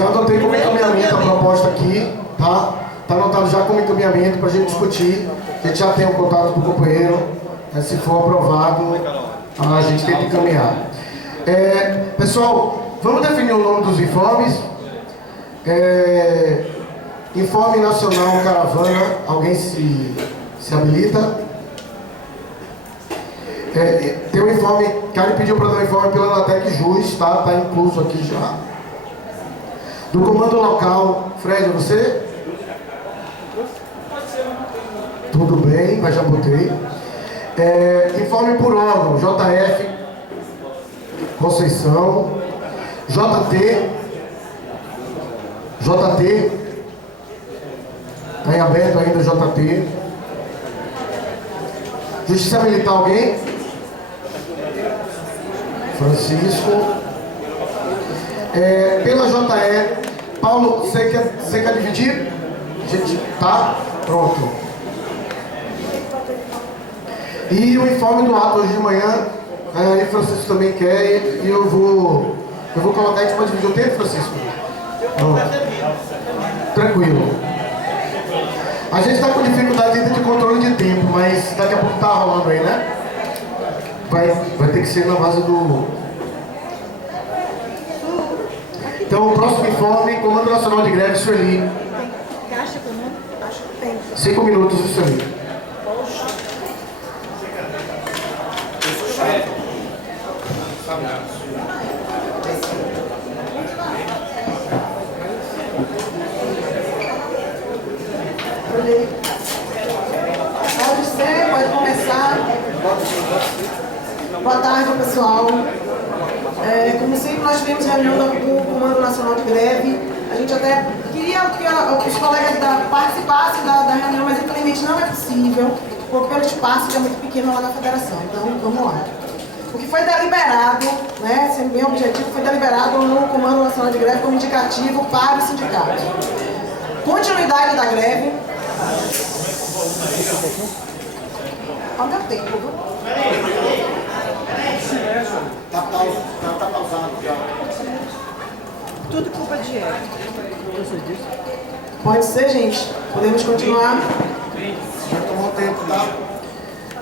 Já anotei como encaminhamento a proposta aqui, tá? Está anotado já como encaminhamento para a gente discutir. A gente já tem o contato do companheiro, né? Se for aprovado, a gente tem que encaminhar. Pessoal, vamos definir o nome dos informes. Informe Nacional Caravana, alguém se habilita? Tem um informe, Karen pediu para dar um informe pela Anatec Jus, tá? Está incluso aqui já. Do comando local, Fred, você? Tudo bem, mas já botei. Informe por órgão, JF, Conceição, JT, está em aberto ainda JT. Justiça Militar, alguém? Francisco. Pela JE, Paulo, você quer dividir? Gente, tá? Pronto. E o informe do ato hoje de manhã, aí Francisco também quer, e eu vou colocar, a gente pode dividir o tempo, Francisco? Pronto. Tranquilo. A gente está com dificuldade ainda de controle de tempo, mas daqui a pouco tá rolando aí, né? Vai ter que ser na base do... Então, o próximo informe, Comando Nacional de Greve, Sueli. Caixa comum? Acho que tem. 5 minutos, Sueli. Pode ser, pode começar. Boa tarde, pessoal. Como sempre, nós tivemos reunião do Comando Nacional de Greve. A gente até queria que os colegas participassem da reunião, mas infelizmente não é possível, porque pelo espaço que é muito pequeno lá na federação. Então, vamos lá. O que foi deliberado, né, sendo bem objetivo, foi deliberado no Comando Nacional de Greve como indicativo para o sindicato. Continuidade da greve. Olha o meu tempo, viu? Tá pausado já. Tudo culpa de ela. Pode ser, gente? Podemos continuar? Já tomou tempo, tá?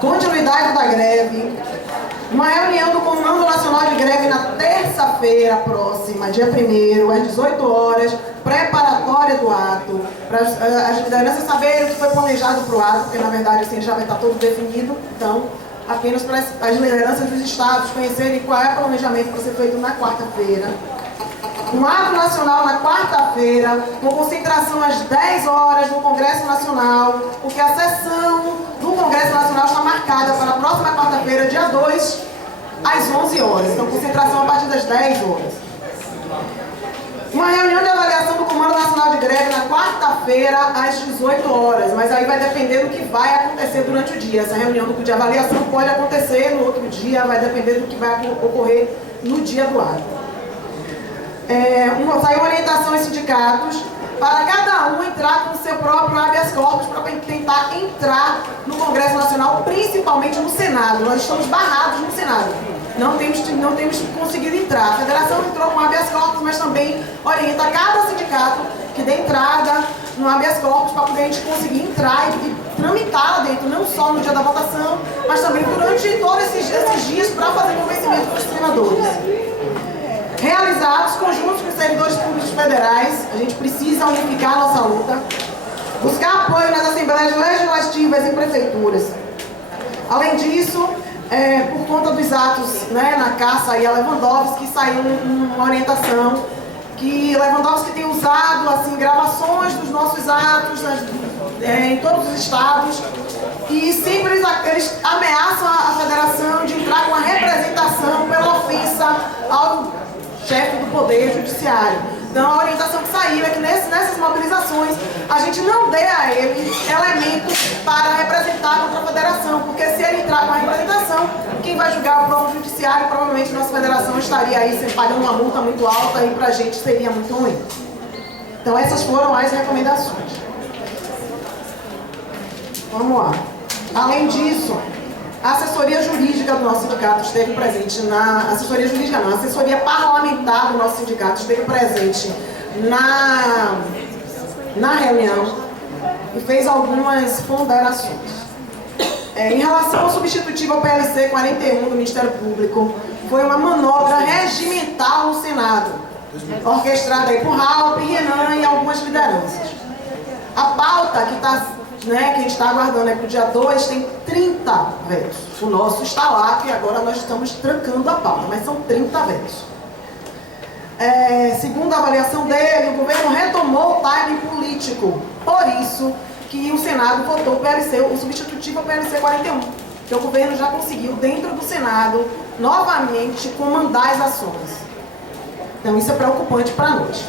Continuidade da greve. Uma reunião do Comando Nacional de Greve na terça-feira próxima, dia 1º, às 18 horas, preparatória do ato, para as lideranças saberem o que foi planejado para o ato, porque na verdade assim, já vai estar tudo definido, então apenas para as lideranças dos estados conhecerem qual é o planejamento para ser feito na quarta-feira. Um ato nacional na quarta-feira, com concentração às 10 horas no Congresso Nacional, porque a sessão do Congresso Nacional está marcada para a próxima quarta-feira, dia 2, às 11 horas. Então, concentração a partir das 10 horas. Uma reunião de avaliação do Comando Nacional de Greve na quarta-feira, às 18 horas. Mas aí vai depender do que vai acontecer durante o dia. Essa reunião de avaliação pode acontecer no outro dia, vai depender do que vai ocorrer no dia do ato. Saiu orientação aos sindicatos para cada um entrar com o seu próprio habeas corpus para tentar entrar no Congresso Nacional, principalmente no Senado. Nós estamos barrados no Senado. Não temos conseguido entrar. A federação entrou com habeas corpus, mas também orienta cada sindicato que dê entrada no habeas corpus para poder a gente conseguir entrar e tramitar lá dentro, não só no dia da votação, mas também durante todos esses dias para fazer convencimento dos senadores. Realizados conjuntos com os servidores públicos federais, a gente precisa unificar a nossa luta, buscar apoio nas assembleias legislativas e prefeituras. Além disso, por conta dos atos, né, na caça aí a Lewandowski, saiu uma orientação que Lewandowski tem usado assim, gravações dos nossos atos em todos os estados e sempre eles ameaçam a federação de entrar com a representação pela ofensa ao chefe do Poder Judiciário. Então, a orientação que saiu é que nessas mobilizações a gente não dê a ele elementos para representar contra a federação, porque se ele entrar com a representação, quem vai julgar o próprio Judiciário, provavelmente nossa federação estaria aí pagando uma multa muito alta e para a gente seria muito ruim. Então, essas foram as recomendações. Vamos lá. Além disso, a assessoria jurídica do nosso sindicato esteve presente a assessoria parlamentar do nosso sindicato esteve presente na reunião e fez algumas ponderações. Em relação ao substitutivo ao PLC 41 do Ministério Público, foi uma manobra regimental no Senado, orquestrada aí por Raup, Renan e algumas lideranças. A pauta que a gente está aguardando para o dia 2 tem 30 vetos. O nosso está lá, que agora nós estamos trancando a pauta, mas são 30 vetos. Segundo a avaliação dele, o governo retomou o time político. Por isso que o Senado votou o PLC, o substitutivo ao PLC 41. Que o governo já conseguiu, dentro do Senado, novamente comandar as ações. Então isso é preocupante para nós.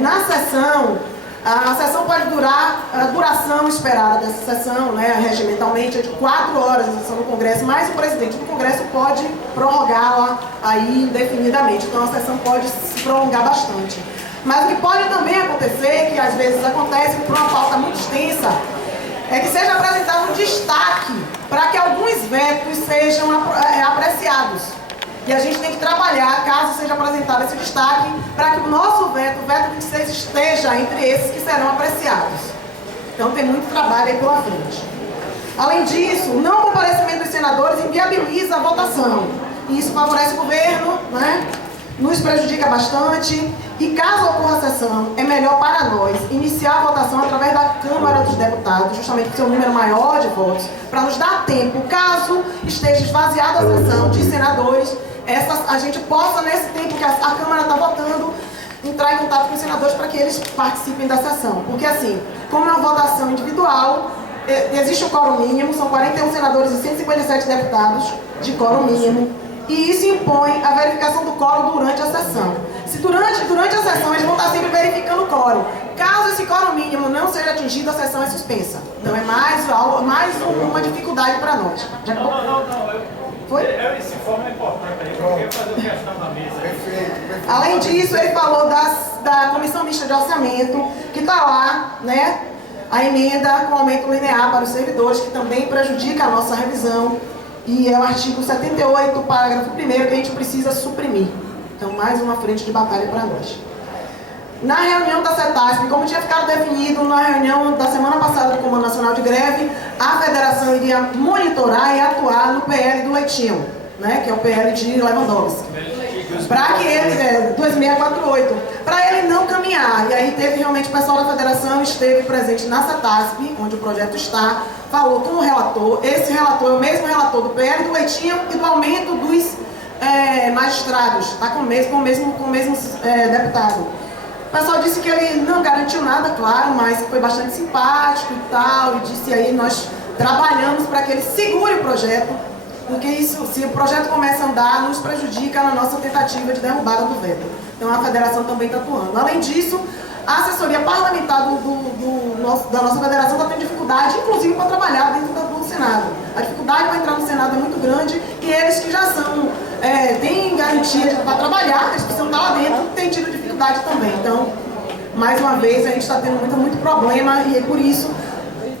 Na sessão, a sessão pode durar, a duração esperada dessa sessão, regimentalmente, é de 4 horas a sessão do Congresso, mas o presidente do Congresso pode prorrogá-la aí indefinidamente. Então a sessão pode se prolongar bastante. Mas o que pode também acontecer, que às vezes acontece por uma pauta muito extensa, é que seja apresentado um destaque para que alguns vetos sejam apreciados. E a gente tem que trabalhar, caso seja apresentado esse destaque, para que o nosso veto, o veto 26, esteja entre esses que serão apreciados. Então tem muito trabalho aí pela frente. Além disso, o não comparecimento dos senadores inviabiliza a votação. E isso favorece o governo, nos prejudica bastante. E caso ocorra a sessão, é melhor para nós iniciar a votação através da Câmara dos Deputados, justamente por ser um número maior de votos, para nos dar tempo, caso esteja esvaziada a sessão de senadores, a gente possa, nesse tempo que a Câmara está votando, entrar em contato com os senadores para que eles participem da sessão. Porque assim, como é uma votação individual, existe o quórum mínimo, são 41 senadores e 157 deputados de quórum mínimo, e isso impõe a verificação do quórum durante a sessão. Se durante a sessão eles vão estar sempre verificando o quórum. Caso esse quórum mínimo não seja atingido, a sessão é suspensa. Então é mais uma dificuldade para nós. Foi? Esse fórum é importante aí, porque fazer o questão da mesa. Perfeito. Além disso, ele falou da Comissão Mista de Orçamento, que está lá, a emenda com aumento linear para os servidores, que também prejudica a nossa revisão. E é o artigo 78, parágrafo 1º, que a gente precisa suprimir. Então, mais uma frente de batalha para nós. Na reunião da CETASP, como tinha ficado definido na reunião da semana passada do Comando Nacional de Greve, a federação iria monitorar e atuar no PL do Leitinho, que é o PL de Lewandowski. Para que ele, 2648, para ele não caminhar. E aí teve realmente o pessoal da federação, esteve presente na CETASP, onde o projeto está, falou com o relator. Esse relator é o mesmo relator do PL do Leitinho e do aumento dos magistrados, está com o mesmo deputado. O pessoal disse que ele não garantiu nada, claro, mas foi bastante simpático e tal, e disse aí, nós trabalhamos para que ele segure o projeto, porque isso, se o projeto começa a andar, nos prejudica na nossa tentativa de derrubada do veto. Então a federação também está atuando. Além disso, a assessoria parlamentar da nossa federação está tendo dificuldade, inclusive para trabalhar dentro do Senado. A dificuldade para entrar no Senado é muito grande e eles que já têm garantia para trabalhar, eles precisam estar lá dentro, têm tido dificuldade também. Então, mais uma vez, a gente está tendo muito problema e por isso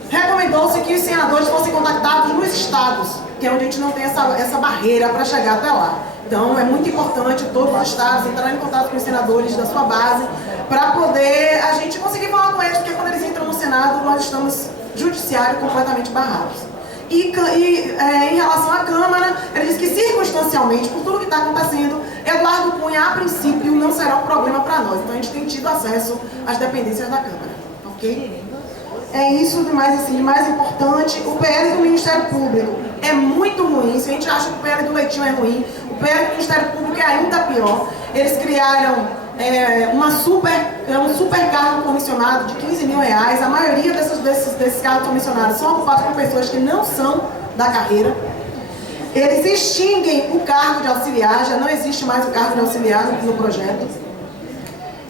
recomendou-se que os senadores fossem contactados nos estados, que é onde a gente não tem essa barreira para chegar até lá. Então, é muito importante todos os estados entrarem em contato com os senadores da sua base para poder a gente conseguir falar com eles, porque quando eles entram no Senado, nós estamos judiciário completamente barrados. E em relação à Câmara, ele diz que circunstancialmente, por tudo que está acontecendo, Eduardo Cunha, a princípio, não será um problema para nós. Então, a gente tem tido acesso às dependências da Câmara. Ok? É isso de mais importante. O PL do Ministério Público é muito ruim. Se a gente acha que o PL do Leitinho é ruim, o PL do Ministério Público é ainda pior. Eles criaram um super cargo comissionado de R$15 mil. A maioria desses cargos comissionados são ocupados por pessoas que não são da carreira. Eles extinguem o cargo de auxiliar, já não existe mais o cargo de auxiliar no projeto.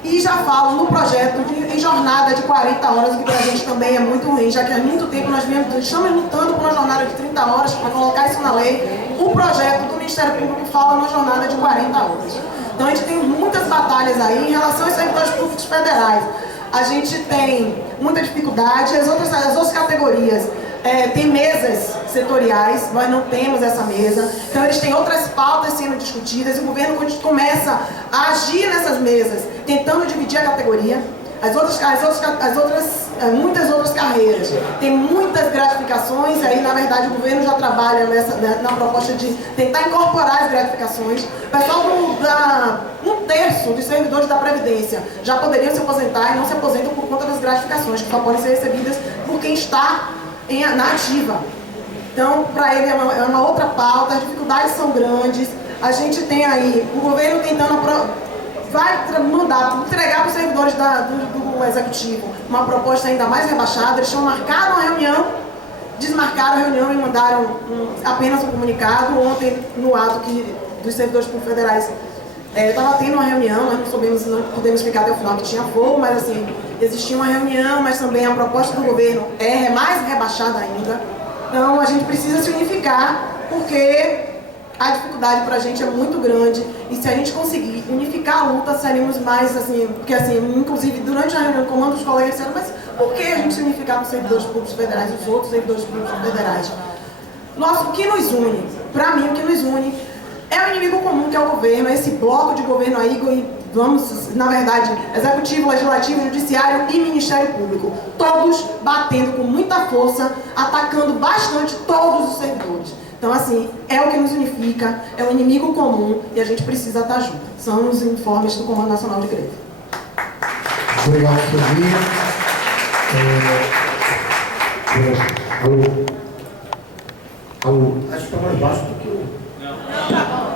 E já falam no projeto em jornada de 40 horas, o que para a gente também é muito ruim, já que há muito tempo nós estamos lutando por uma jornada de 30 horas para colocar isso na lei. O projeto do Ministério Público fala numa jornada de 40 horas. Então a gente tem muitas batalhas aí em relação aos servidores públicos federais. A gente tem muita dificuldade, as outras categorias têm mesas setoriais, nós não temos essa mesa, então eles têm outras pautas sendo discutidas e o governo começa a agir nessas mesas, tentando dividir a categoria, muitas outras carreiras, tem muitas gratificações, aí na verdade o governo já trabalha na proposta de tentar incorporar as gratificações. O pessoal um terço dos servidores da Previdência já poderiam se aposentar e não se aposentam por conta das gratificações, que só podem ser recebidas por quem está na ativa. Então, para ele é uma outra pauta, as dificuldades são grandes, a gente tem aí o governo tentando entregar para os servidores do Executivo uma proposta ainda mais rebaixada. Eles marcaram a reunião, desmarcaram a reunião e mandaram apenas um comunicado. Ontem, no ato dos servidores públicos federais, estava tendo uma reunião, nós não pudemos explicar até o final que tinha fogo, mas assim, existia uma reunião, mas também a proposta do governo é mais rebaixada ainda. Então, a gente precisa se unificar, porque a dificuldade para a gente é muito grande, e se a gente conseguir unificar a luta, seremos mais, assim, porque assim, inclusive durante a reunião do comando, os colegas disseram, mas por que a gente se unificar com os servidores públicos federais, os outros servidores públicos federais? O que nos une, para mim, o que nos une é o inimigo comum, que é o governo, esse bloco de governo aí, na verdade, Executivo, Legislativo, Judiciário e Ministério Público, todos batendo com muita força, atacando bastante todos os servidores. Então, assim, é o que nos unifica, é o inimigo comum e a gente precisa estar junto. São os informes do Comando Nacional de Greve. Obrigado, Sofia. Acho que está mais baixo do que o...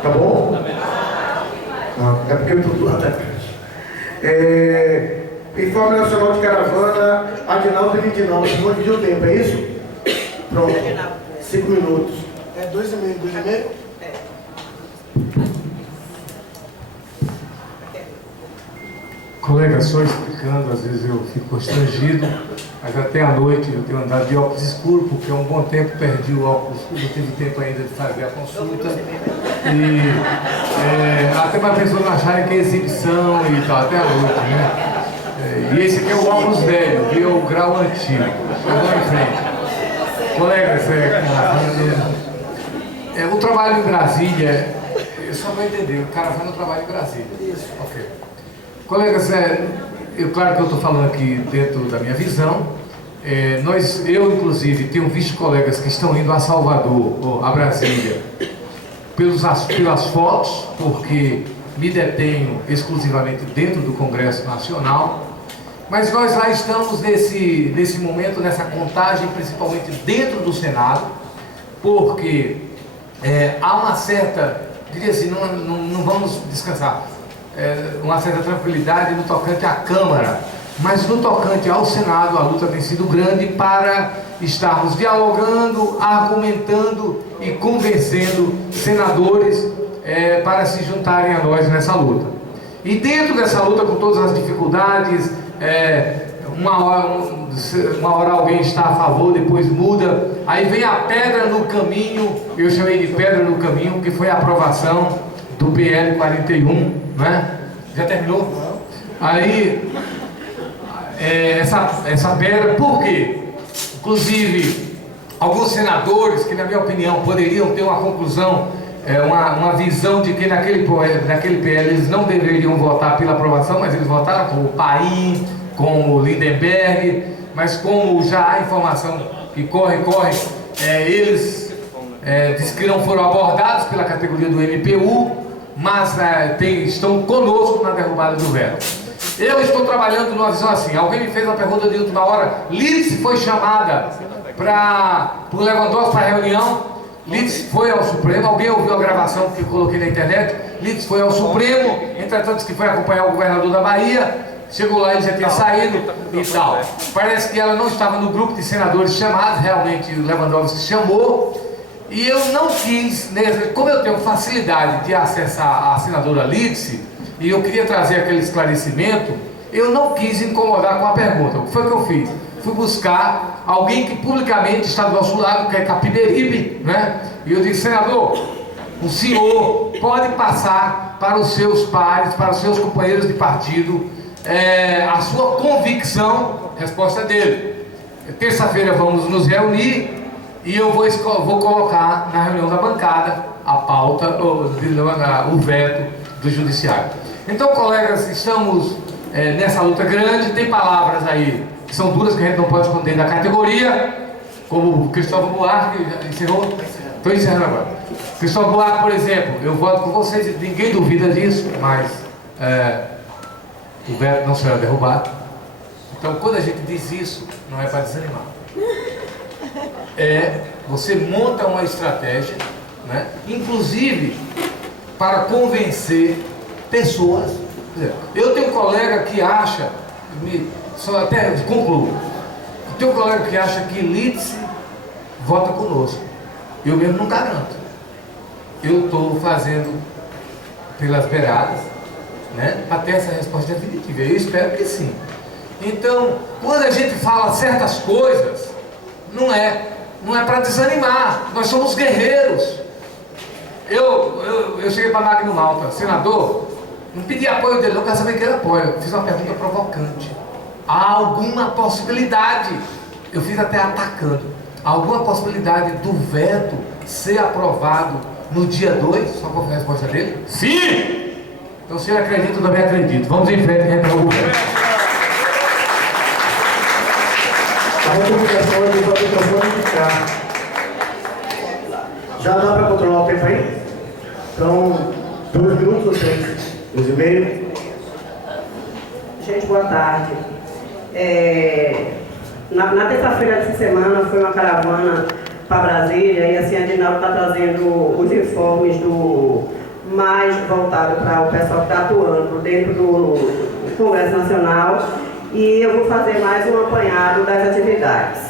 Tá bom? Não, é porque eu estou do lado da caixa. Informe Nacional de Caravana, Adinaldo e Lidinaldo. Vocês vão dividir o tempo, é isso? Pronto. 5 minutos. 2,5? Colega, só explicando, às vezes eu fico constrangido, mas até à noite eu tenho andado de óculos escuros, porque há um bom tempo perdi o óculos escuro, não tive tempo ainda de fazer a consulta. E até para a pessoa não acharem que é exibição e tal, até à noite, né? E esse aqui é o óculos velho, que é o grau antigo. Vamos em frente. Colegas, o trabalho em Brasília, eu só vou entender, o cara vai no trabalho em Brasília. Isso. Ok. Colegas, claro que eu estou falando aqui dentro da minha visão. Eu, inclusive, tenho visto colegas que estão indo a Salvador, ou a Brasília, pelas fotos, porque me detenho exclusivamente dentro do Congresso Nacional. Mas nós lá estamos nesse momento, nessa contagem, principalmente dentro do Senado, porque há uma certa, diria assim, não vamos descansar, uma certa tranquilidade no tocante à Câmara, mas no tocante ao Senado, a luta tem sido grande para estarmos dialogando, argumentando e convencendo senadores para se juntarem a nós nessa luta. E dentro dessa luta, com todas as dificuldades, uma hora alguém está a favor, depois muda, aí vem a pedra no caminho, eu chamei de pedra no caminho, que foi a aprovação do PL 41, né? Já terminou? Aí, essa pedra, por quê? Inclusive, alguns senadores que, na minha opinião, poderiam ter uma conclusão, uma visão de que naquele PL eles não deveriam votar pela aprovação, mas eles votaram como o Paim, como o Lindenberg, mas como já há informação que corre, eles dizem que não foram abordados pela categoria do MPU, mas estão conosco na derrubada do veto. Eu estou trabalhando numa visão assim. Alguém me fez uma pergunta de última hora. Lídice foi chamada por Lewandowski para a reunião. Lídice foi ao Supremo. Alguém ouviu a gravação que eu coloquei na internet? Lídice foi ao Supremo, entretanto disse que foi acompanhar o governador da Bahia. Chegou lá e já tinha saído e tal. Parece que ela não estava no grupo de senadores chamados, realmente o Lewandowski chamou. E eu não quis, como eu tenho facilidade de acessar a senadora Lídice, e eu queria trazer aquele esclarecimento, eu não quis incomodar com a pergunta. O que foi que eu fiz? Fui buscar alguém que publicamente está do nosso lado, que é Capiberibe, né? E eu disse, senador, o senhor pode passar para os seus pares, para os seus companheiros de partido, a sua convicção. Resposta dele: terça-feira vamos nos reunir E eu vou colocar na reunião da bancada a pauta, o veto do judiciário. Então, colegas, estamos nessa luta grande. Tem palavras aí que são duras, que a gente não pode esconder da categoria, como o Cristóvão Buarque, já encerrou? Estou encerrando agora. Cristóvão Buarque, por exemplo, eu voto com vocês, ninguém duvida disso, mas o veto não será derrubado. Então, quando a gente diz isso, não é para desanimar. Você monta uma estratégia, né? Inclusive para convencer pessoas. Eu tenho um colega que acha, só até concluo, eu tenho um colega que acha que Lídice vota conosco. Eu mesmo não garanto. Eu estou fazendo pelas beiradas, né, para ter essa resposta definitiva. Eu espero que sim. Então, quando a gente fala certas coisas, não é para desanimar. Nós somos guerreiros. Eu cheguei para Magno Malta, senador, não pedi apoio dele, não quero saber que ele apoia. Eu fiz uma pergunta provocante. Há alguma possibilidade, eu fiz até atacando, há alguma possibilidade do veto ser aprovado no dia 2? Só qual foi a resposta dele? Sim! Então, se ele acredita, eu também acredito. Vamos em frente e reprovar o veto. A comunicação é do microfone ficar. Já dá para controlar o tempo aí? Então, 2 minutos ou 3? 2,5? Gente, boa tarde. Na terça-feira dessa semana foi uma caravana para Brasília e assim a Dinaldo está trazendo os informes mais voltado para o pessoal que está atuando dentro do Congresso Nacional, e eu vou fazer mais um apanhado das atividades.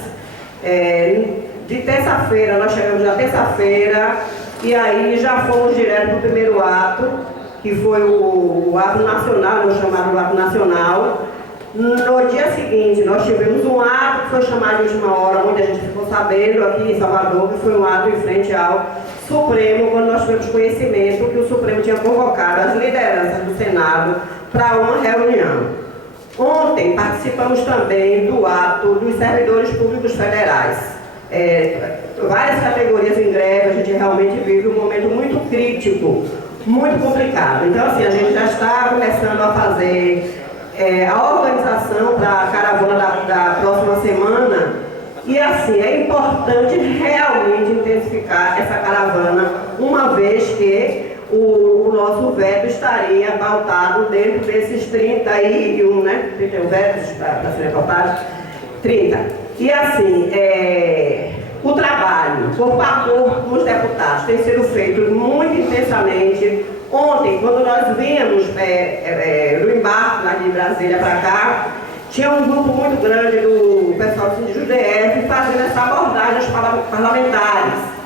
De terça-feira, nós chegamos na terça-feira e aí já fomos direto para o primeiro ato, que foi o ato nacional, vou chamar do ato nacional. No dia seguinte, nós tivemos um ato que foi chamado de última hora, onde a gente ficou sabendo aqui em Salvador, que foi um ato em frente ao Supremo, quando nós tivemos conhecimento que o Supremo tinha convocado as lideranças do Senado para uma reunião. Ontem participamos também do ato dos servidores públicos federais. Várias categorias em greve, a gente realmente vive um momento muito crítico, muito complicado. Então, assim, a gente já está começando a fazer a organização para a caravana da próxima semana. E, assim, é importante realmente intensificar essa caravana, uma vez que o nosso veto estaria pautado dentro desses 31, né? 31 vetos para serem pautados, 30. E, assim, o trabalho corpo a corpo com os deputados tem sido feito muito intensamente. Ontem, quando nós vínhamos do embarque lá de Brasília para cá, tinha um grupo muito grande do pessoal do Sindicato DF fazendo essa abordagem aos parlamentares.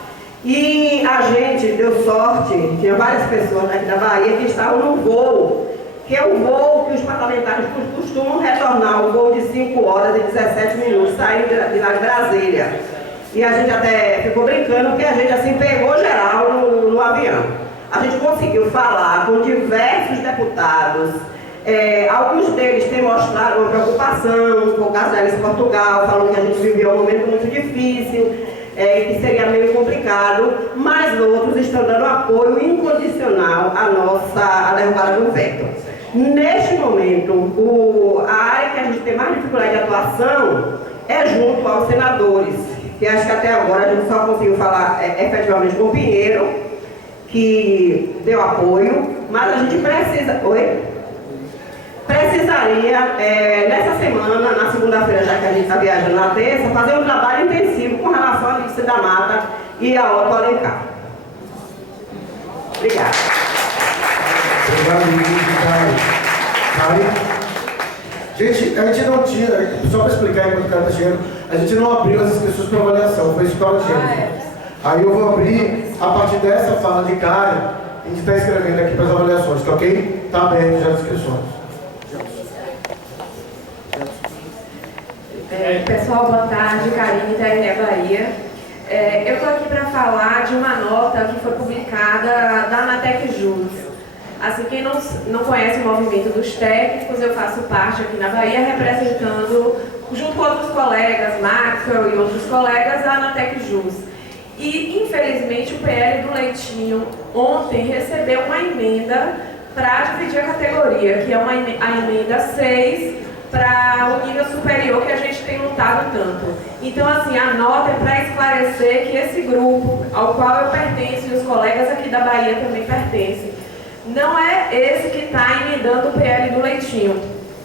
E a gente deu sorte, tinha várias pessoas aqui da Bahia que estavam no voo, que é o voo que os parlamentares costumam retornar, um voo de 5 horas e 17 minutos, saindo de lá de Brasília. E a gente até ficou brincando, porque a gente assim pegou geral no avião. A gente conseguiu falar com diversos deputados, alguns deles têm mostrado uma preocupação com o caso da Alice Portugal, falando que a gente viveu um momento muito difícil, que seria meio complicado, mas outros estão dando apoio incondicional à derrubada do veto. Neste momento, a área que a gente tem mais dificuldade de atuação é junto aos senadores, que acho que até agora a gente só conseguiu falar efetivamente com o Pinheiro, que deu apoio, mas a gente precisaria, nessa semana, na segunda-feira, já que a gente está viajando na terça, fazer um trabalho intensivo com relação à Lídice da Mata e a Otto Alencar. Obrigada. Obrigado, gente, a gente não tinha, só para explicar enquanto o cara está chegando, a gente não abriu as inscrições para avaliação, foi escola de gênero. Aí eu vou abrir, a partir dessa fala de cara, a gente está escrevendo aqui para as avaliações, tá ok? Está aberto já as inscrições. Pessoal, boa tarde, Karine, Itairé, Bahia. Eu estou aqui para falar de uma nota que foi publicada da Anatec Jus. Assim, quem não conhece o movimento dos técnicos, eu faço parte aqui na Bahia representando junto com outros colegas, Maxwell e outros colegas, a Anatec Jus. E, infelizmente, o PL do Leitinho ontem recebeu uma emenda para dividir a categoria, que é a emenda 6 para o nível superior que a gente tem lutado tanto. Então, assim, a nota é para esclarecer que esse grupo, ao qual eu pertenço e os colegas aqui da Bahia também pertencem, não é esse que está emendando o PL do Leitinho.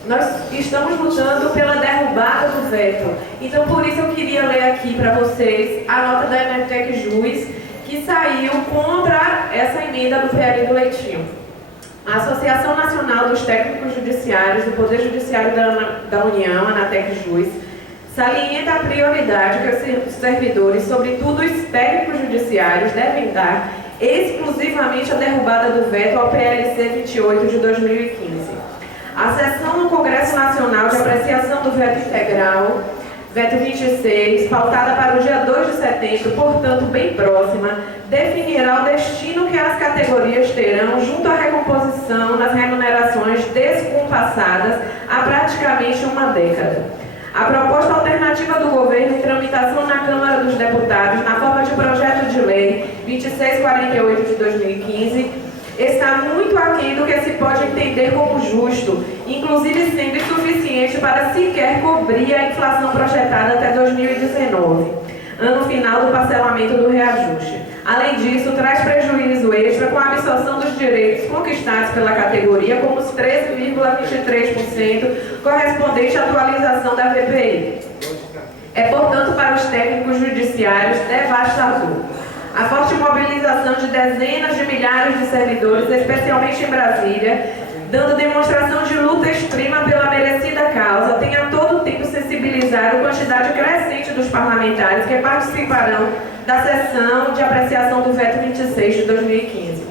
Nós estamos lutando pela derrubada do veto. Então, por isso eu queria ler aqui para vocês a nota da Anatec Jus, que saiu contra essa emenda do PL do Leitinho. A Associação Nacional dos Técnicos Judiciários do Poder Judiciário da União, Anatec Jus, salienta a prioridade que os servidores, sobretudo os técnicos judiciários, devem dar exclusivamente à derrubada do veto ao PLC 28 de 2015. A sessão no Congresso Nacional de Apreciação do Veto Integral, veto 26, pautada para o dia 2 de setembro, portanto bem próxima, definirá o destino que as categorias terão junto à recomposição nas remunerações descompassadas há praticamente uma década. A proposta alternativa do governo em tramitação na Câmara dos Deputados, na forma de projeto de lei 2648 de 2015, está muito aquém do que se pode entender como justo, inclusive sendo insuficiente para sequer cobrir a inflação projetada até 2019, ano final do parcelamento do reajuste. Além disso, traz prejuízo extra com a absorção dos direitos conquistados pela categoria, como os 13,23% correspondente à atualização da VPI. É, portanto, para os técnicos judiciários devastador. A forte mobilização de dezenas de milhares de servidores, especialmente em Brasília, dando demonstração de luta extrema pela merecida causa, tem a todo tempo sensibilizado a quantidade crescente dos parlamentares que participarão da sessão de apreciação do veto 26 de 2015.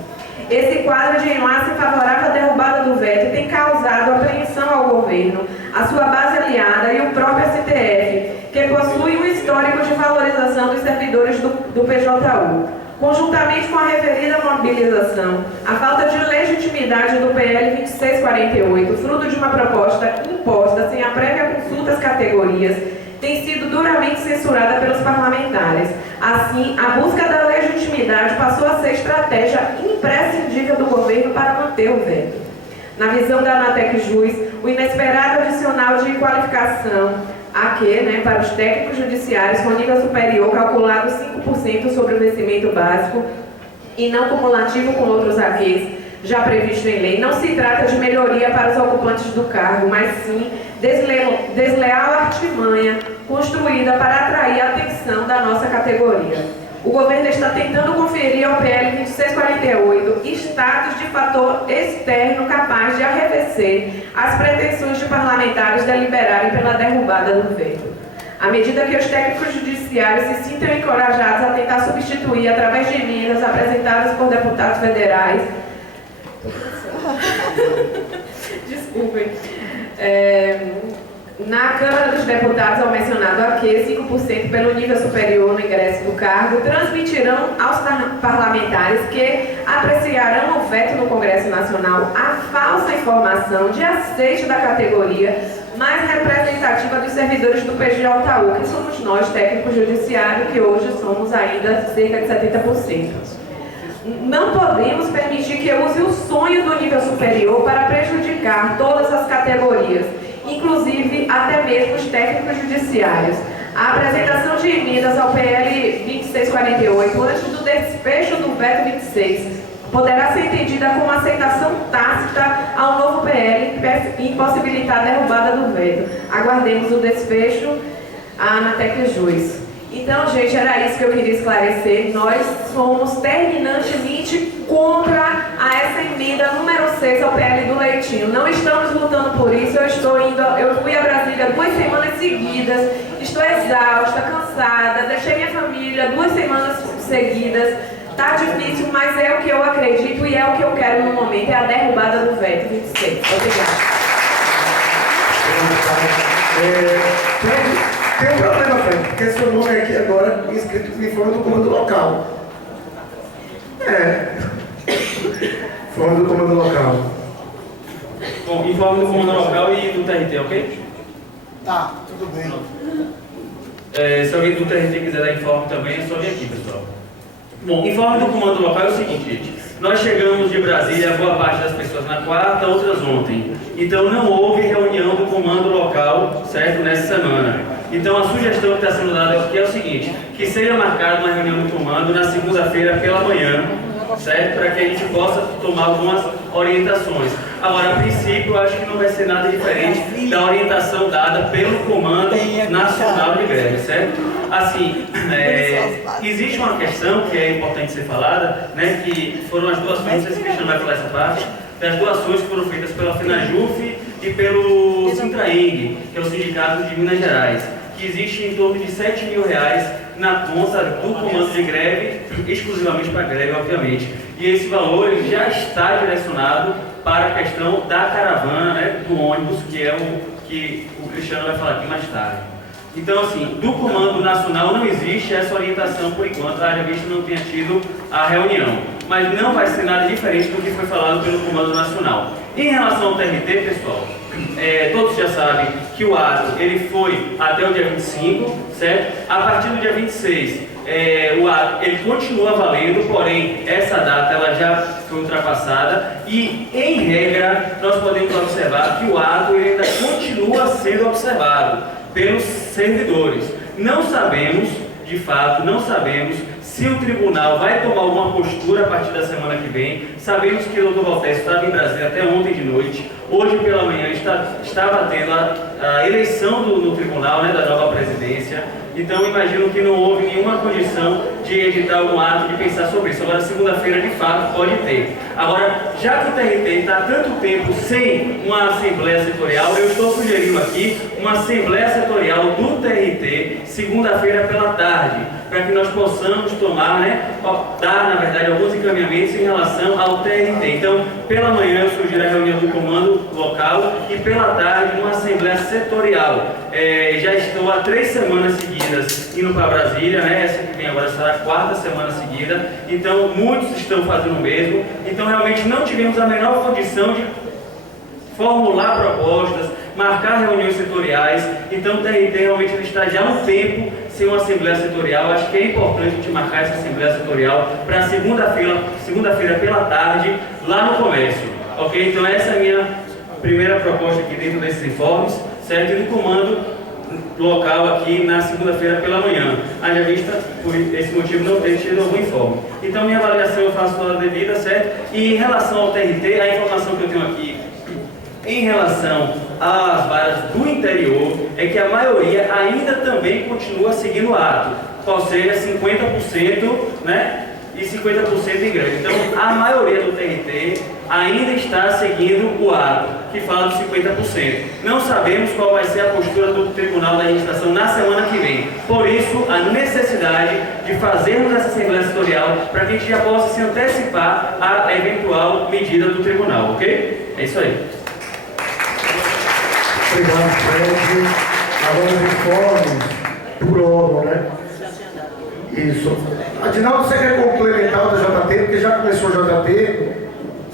Esse quadro de enlace favorável à derrubada do veto tem causado apreensão ao governo, a sua base aliada e o próprio STF, que possui um histórico de valorização dos servidores do PJU. Conjuntamente com a referida mobilização, a falta de legitimidade do PL 2648, fruto de uma proposta imposta sem a prévia consulta às categorias, tem sido duramente censurada pelos parlamentares. Assim, a busca da legitimidade passou a ser estratégia imprescindível do governo para manter o veto. Na visão da Anatec Jus, o inesperado adicional de qualificação para os técnicos judiciários com nível superior calculado 5% sobre o vencimento básico e não cumulativo com outros aquês já previsto em lei, não se trata de melhoria para os ocupantes do cargo, mas sim desleal artimanha construída para atrair a atenção da nossa categoria. O governo está tentando conferir ao PL 2648 status de fator externo capaz de arrefecer as pretensões de parlamentares deliberarem pela derrubada do veto. À medida que os técnicos judiciários se sintam encorajados a tentar substituir, através de emendas apresentadas por deputados federais, desculpem, na Câmara dos Deputados, ao mencionado aqui, 5% pelo nível superior no ingresso do cargo, transmitirão aos parlamentares que apreciarão o veto no Congresso Nacional a falsa informação de aceite da categoria mais representativa dos servidores do PJU, que somos nós, técnicos judiciários, que hoje somos ainda cerca de 70%. Não podemos permitir que use o sonho do nível superior para prejudicar todas as categorias, inclusive até mesmo os técnicos judiciários. A apresentação de emendas ao PL 2648 antes do despejo do veto 26 poderá ser entendida como aceitação tácita ao novo PL e impossibilitar a derrubada do veto. Aguardemos o desfecho à Anatec Jus. Então, gente, era isso que eu queria esclarecer. Nós somos terminantemente contra essa emenda número 6 ao PL do Leitinho. Não estamos lutando por isso. Eu fui a Brasília 2 semanas seguidas. Estou exausta, cansada. Deixei minha família 2 semanas seguidas. Tá difícil, mas é o que eu acredito e é o que eu quero no momento. É a derrubada do veto 26. Obrigada. Tem um problema, Fred, porque seu nome é aqui agora inscrito em forma do comando local. Forma do comando local. Bom, informe do comando local e do TRT, ok? Tá, tudo bem. Se alguém do TRT quiser dar informe também, é só vir aqui, pessoal. Bom, informe do comando local é o seguinte, gente. Nós chegamos de Brasília, boa parte das pessoas na quarta, outras ontem. Então não houve reunião do comando local, certo, nessa semana. Então a sugestão que está sendo dada aqui é o seguinte, que seja marcada uma reunião do comando na segunda-feira pela manhã, certo? Para que a gente possa tomar algumas orientações. Agora, a princípio, eu acho que não vai ser nada diferente da orientação dada pelo Comando Nacional de Greve, certo? Assim, existe uma questão que é importante ser falada, né, que foram as doações, não sei se o Cristiano vai falar essa parte, das doações que foram feitas pela FENAJUF e pelo Sintraeng, que é o Sindicato de Minas Gerais, que existe em torno de R$7 mil na conta do comando de greve, exclusivamente para a greve, obviamente. E esse valor ele já está direcionado para a questão da caravana, né, do ônibus, que é o que o Cristiano vai falar aqui mais tarde. Então, assim, do Comando Nacional não existe essa orientação por enquanto, a revista não tenha tido a reunião. Mas não vai ser nada diferente do que foi falado pelo Comando Nacional. Em relação ao TRT, pessoal, todos já sabem que o ato ele foi até o dia 25, certo? A partir do dia 26, o ato ele continua valendo, porém essa data ela já foi ultrapassada e, em regra, nós podemos observar que o ato ele ainda continua sendo observado pelos servidores. Não sabemos, de fato, não sabemos se o tribunal vai tomar alguma postura a partir da semana que vem. Sabemos que o Dr. Valtécio estava em Brasília até ontem de noite. Hoje pela manhã estava tendo a eleição do tribunal, né, da nova presidência. Então imagino que não houve nenhuma condição de editar algum ato, de pensar sobre isso. Agora segunda-feira de fato pode ter. Agora, já que o TRT está há tanto tempo sem uma assembleia setorial, eu estou sugerindo aqui uma assembleia setorial do TRT segunda-feira pela tarde, para que nós possamos tomar, né, dar na verdade alguns encaminhamentos em relação ao TRT. Então, pela manhã eu sugiro a reunião do comando local e pela tarde uma assembleia setorial. Já estou há 3 semanas seguidas indo para Brasília, né? Essa que vem agora será a 4ª semana seguida. Então, muitos estão fazendo o mesmo. Então, realmente não tivemos a menor condição de formular propostas, marcar reuniões setoriais. Então, o TRT realmente ele está já há um tempo sem uma assembleia setorial. Acho que é importante a gente marcar essa assembleia setorial para segunda-feira pela tarde, lá no comércio. Ok? Então, essa é a minha primeira proposta aqui dentro desses informes, certo? E do comando local aqui na segunda-feira pela manhã. Haja vista, por esse motivo, não ter tido algum informe. Então, minha avaliação eu faço toda devida, certo? E em relação ao TRT, a informação que eu tenho aqui em relação às varas do interior é que a maioria ainda também continua seguindo o ato, qual seja 50%, né? E 50% em greve. Então, a maioria do TRT ainda está seguindo o ato, que fala de 50%. Não sabemos qual vai ser a postura do Tribunal da Administração na semana que vem. Por isso, a necessidade de fazermos essa Assembleia Setorial para que a gente já possa se antecipar à eventual medida do Tribunal, ok? É isso aí. Obrigado, Fred. Agora os informes por órgão, né? Isso. Adinaldo, você quer complementar o da JT? Porque já começou o JT.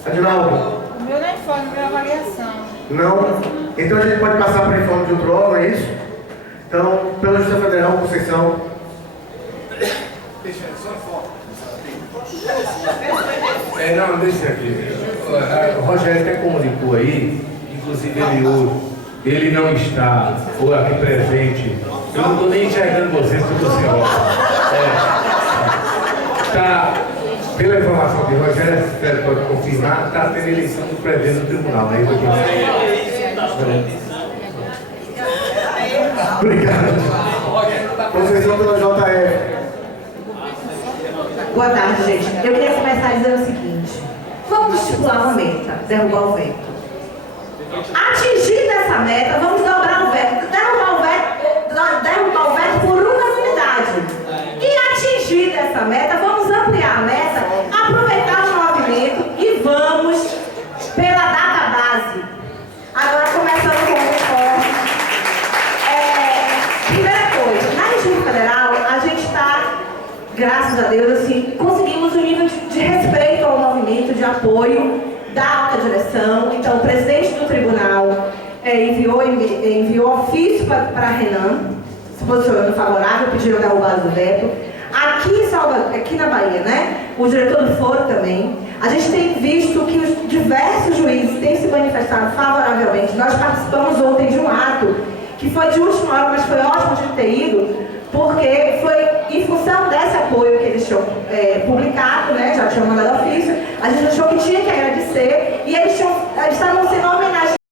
Adinaldo? O meu não é informe, o meu é avaliação. Não? Então a gente pode passar para o informe de outro órgão, é isso? Então, pela Justiça Federal, Conceição. Deixa só informe. Não, deixa aqui. O Rogério até comunicou aí, inclusive ele não está ou aqui presente. Eu não estou nem enxergando vocês porque eu estou sem óculos. Tá, pela informação que o Rogério pode confirmar, está tendo eleição do presidente do tribunal, né? Obrigado. Conceição pela JF. Boa tarde, gente. Eu queria começar dizendo o seguinte: vamos estipular uma meta, derrubar o veto. Atingida essa meta, vamos dobrar o veto, derrubar o veto por unanimidade. E atingida essa meta, vamos ampliar a meta, aproveitar o movimento e vamos pela data base. Agora, começando com o reforço. Primeira coisa, na Justiça Federal, a gente está, graças a Deus, assim, conseguimos um nível de respeito ao movimento, de apoio da alta direção. Então, o presidente do tribunal, enviou ofício para Renan, se posicionando favorável, pediram derrubada do veto. Aqui na Bahia, né? O diretor do foro também. A gente tem visto que os diversos juízes têm se manifestado favoravelmente. Nós participamos ontem de um ato que foi de última hora, mas foi ótimo de ter ido, porque foi em função desse apoio que eles tinham publicado, né? Já tinham mandado ofício. A gente achou que tinha que agradecer e eles estavam sendo